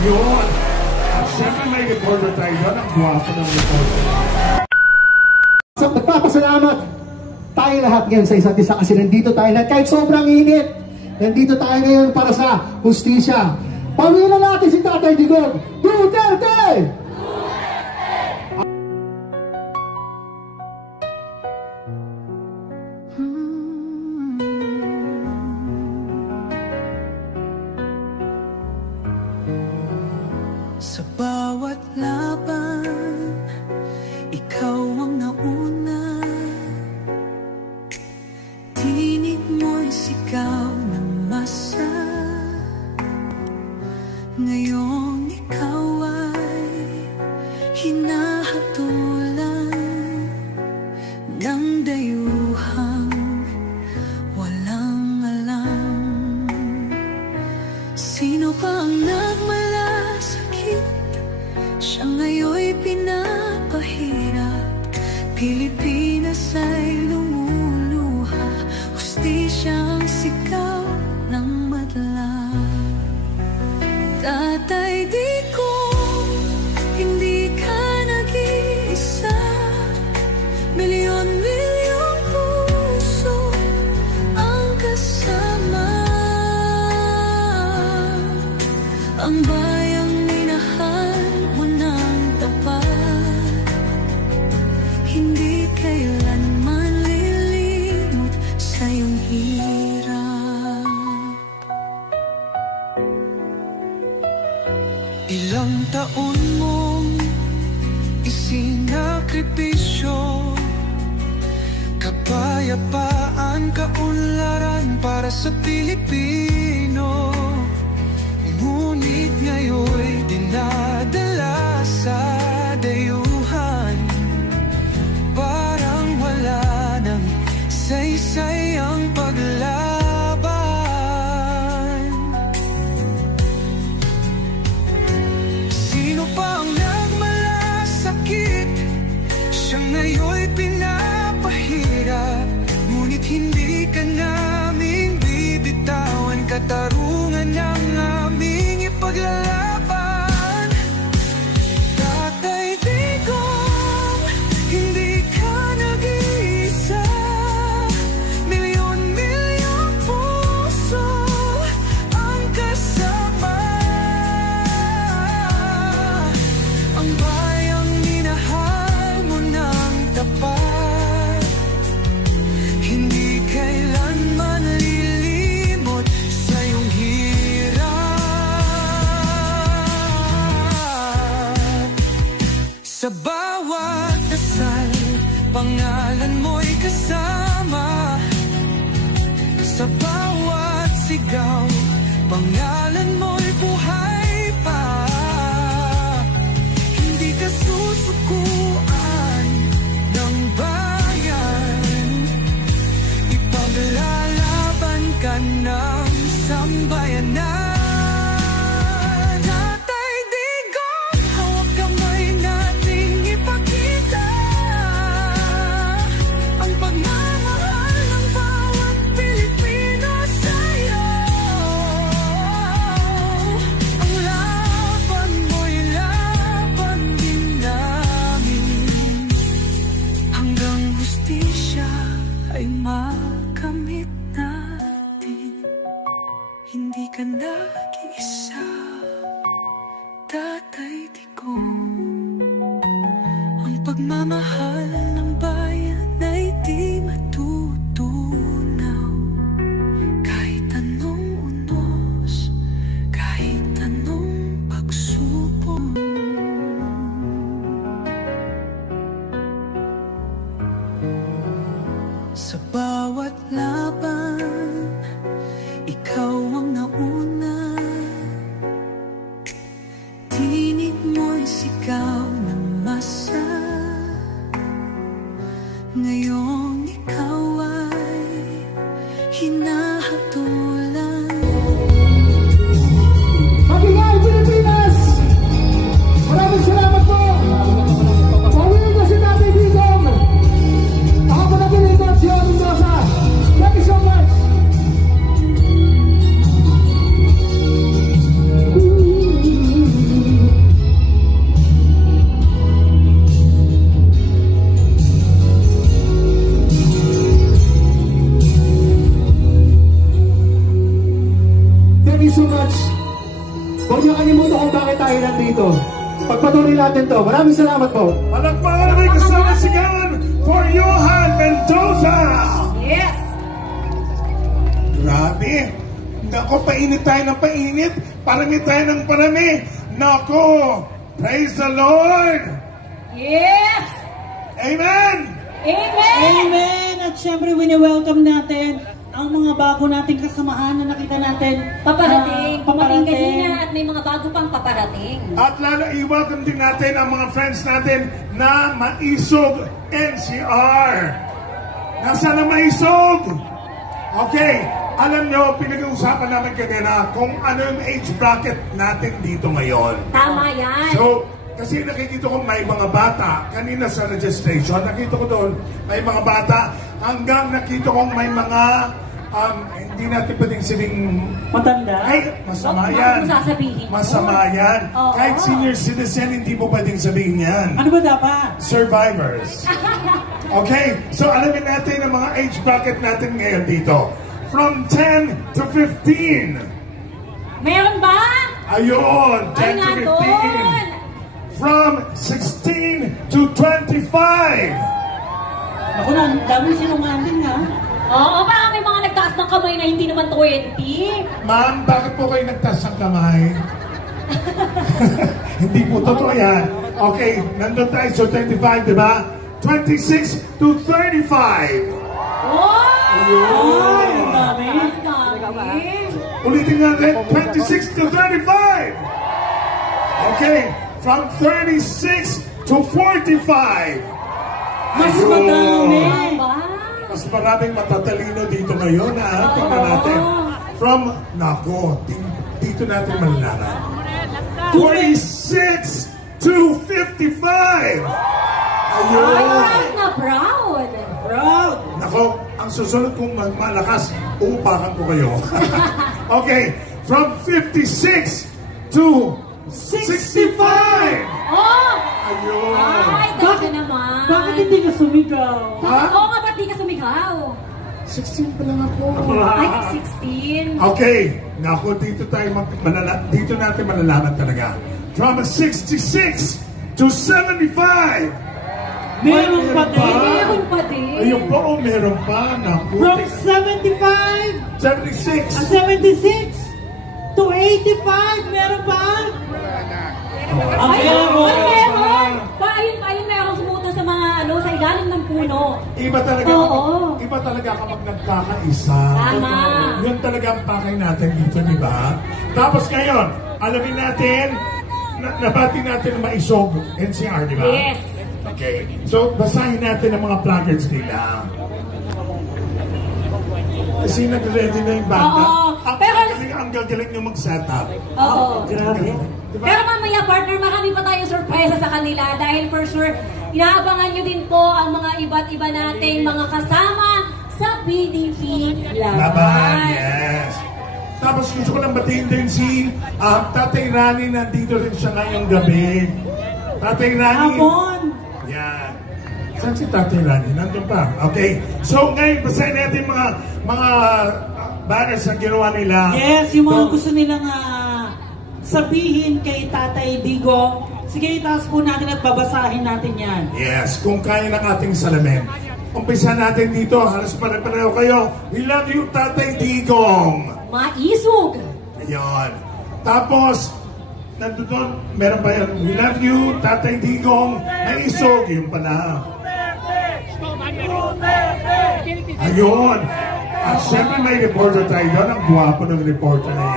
Yun. At syempre may reporter tayo doon. Ang guwapo ng reporter. So, nagpapasalamat tayo lahat ngayon sa isa't isa kasi nandito tayo lahat. Kahit sobrang init, nandito tayo ngayon para sa hustisya. Pamilya natin si Tatay Digong. Duterte! Sa bawat laban, ikaw ang nauna. Tinig mo'y sigaw ng masa. Ngayong ikaw ay hinahatulan ng dayuhang walang alam. Sino pa ang nagmalasakit? Siya ngayon'y pinapahirap. Pilipinas ay lumuluha. Hustisyang sigaw ng madla. Tatay Digong, hindi ka nag-iisa. Milyon-milyong puso ang kasama. Ang bayang minahal mo ng tapat, hindi kailanman lilimot sa iyong hirap. Ilang taon mong isinakripisyo, kapayapaan, kaunlaran para sa Pilipino. Ngunit ngayon'y dinadala sa dayuhan. Parang wala nang saysay ang paglaban. Sino pa ang nagmalasakit? Siya ngayon'y pinapahirap. Ngunit hindi ka naming bibitawan. Katarungan ng aming ipaglalaban. Tatay Digong, hindi ka nag-iisa. Milyon-milyong puso ang kasama. Ang bayang minahal mo ng tapat, hindi kailanman lilimot sa iyong hirap. Sa bawat dasal, pangalan mo'y kasama. Sa bawat sigaw, pangalan mo'y buhay pa. Hindi ka susukuan ng bayan. Ipaglalaban ka ng sambayanan. Tatay Digong, hawak kamay nating ipakita ang pagmamahal ng bawat Pilipino sa'yo. much. Huwag niyo kalimutan kung bakit tayo nandito. Pagpatuloy natin to. Maraming salamat po. Palakpakan naman kasama sigawan for Johan Mendoza. Yes! Grabe. Nako, painit tayo ng painit. Parami tayo ng parami. Nako, praise the Lord. Yes! Amen. Amen! Amen! At syempre, wini-welcome natin ang mga bago nating kasamahan na nakita natin. Paparating. Pumating Paparating. kanina at may mga bago pang paparating. At lalo, i-welcome din natin ang mga friends natin na Maisog NCR. Nasaan ang Maisog? Okay, alam nyo, pinag-uusapan namin kanina kung ano yung age bracket natin dito ngayon. Tama yan. So, kasi nakikita ko may mga bata, kanina sa registration, nakita ko doon, may mga bata, hanggang nakita ko may mga, hindi natin pwedeng sabing, Matanda? ay, masama Bakit yan. mo sasabihin? Masama yan. Oo. Kahit senior citizen, hindi mo pwedeng sabihin yan. Ano ba dapat? Survivors. Okay, so alamin natin ang mga age bracket natin ngayon dito. From 10 to 15. Meron ba? Ayun, 10 Ay to nga 15. doon. From 16 to 25. Ako na, ang daming sinungaling ha. Oo, parang may mga nagtaas ng kamay na hindi naman 20. Ma'am, bakit po kayo nagtaas ng kamay? Hindi po totoo yan. Okay, nandun tayo sa 25, di ba? 26 to 35. Oh! Ay, ang dami. Ang dami. Ulitin natin, 26 to 35. Okay, from 36 to 45. Mas Ayun. madami. Ba? Mas maraming matatalino dito ngayon, ha? Tingnan natin. From, nako, dito natin malalaman. 46 to 55. Ayun. Proud na proud. Proud. Nako, ang susunod kong malakas, uupakan ko kayo. Okay, from 56 to 65. Oh! Ayun. Ay, talaga naman. Bakit hindi ka sumigaw? Ha? Oo nga, ba't di ka sumigaw? 16 pa lang ako. Ay, 16. Okay, nako, dito dito natin malalaman talaga. From 66 to 75. Meron pa din. Meron pa din. Ayun po, oh, meron pa. Naku, From 75 76. 76 to 85, meron pa? Ang Ay, meron. meron. Ayun meron sumutan sa mga, sa ilalim ng puno. Iba talaga, Oo. iba talaga kapag nagkakaisa. Tama. Yun talaga ang pakay natin dito, di ba? Tapos ngayon, alamin natin, nabati natin ang Maisog NCR, di ba? Yes. Okay. So, basahin natin ang mga placards nila. Kasi nag-ready na yung bata. Oo. Pero- Ang gagaling nyo mag-setup. Oo. Grabe. Diba? Pero mamaya, partner, marami pa tayong sorpresa sa kanila dahil for sure, inaabangan nyo din po ang mga iba't iba nating mga kasama sa PDP Laban, yes. Tapos gusto ko lang batiin din si Tatay Rani, nandito rin siya ngayong gabi. Tatay Rani. Hapon. Yan. Saan si Tatay Rani? Nandun pa. Okay. So ngayon, basahin natin mga banners na ginawa nila. Yes, yung mga gusto nilang sabihin kay Tatay Digong. Sige, itaas po natin at babasahin natin yan. Yes, kung kaya ng ating salamin. Umpisa natin dito, halos pare-pareho kayo. We love you, Tatay Digong. Maisog. Ayun. Tapos, nandun, meron pa yan. We love you, Tatay Digong. Maisog, yun pala. Ayun. At syempre may reporter tayo doon. Ang guwapo ng reporter na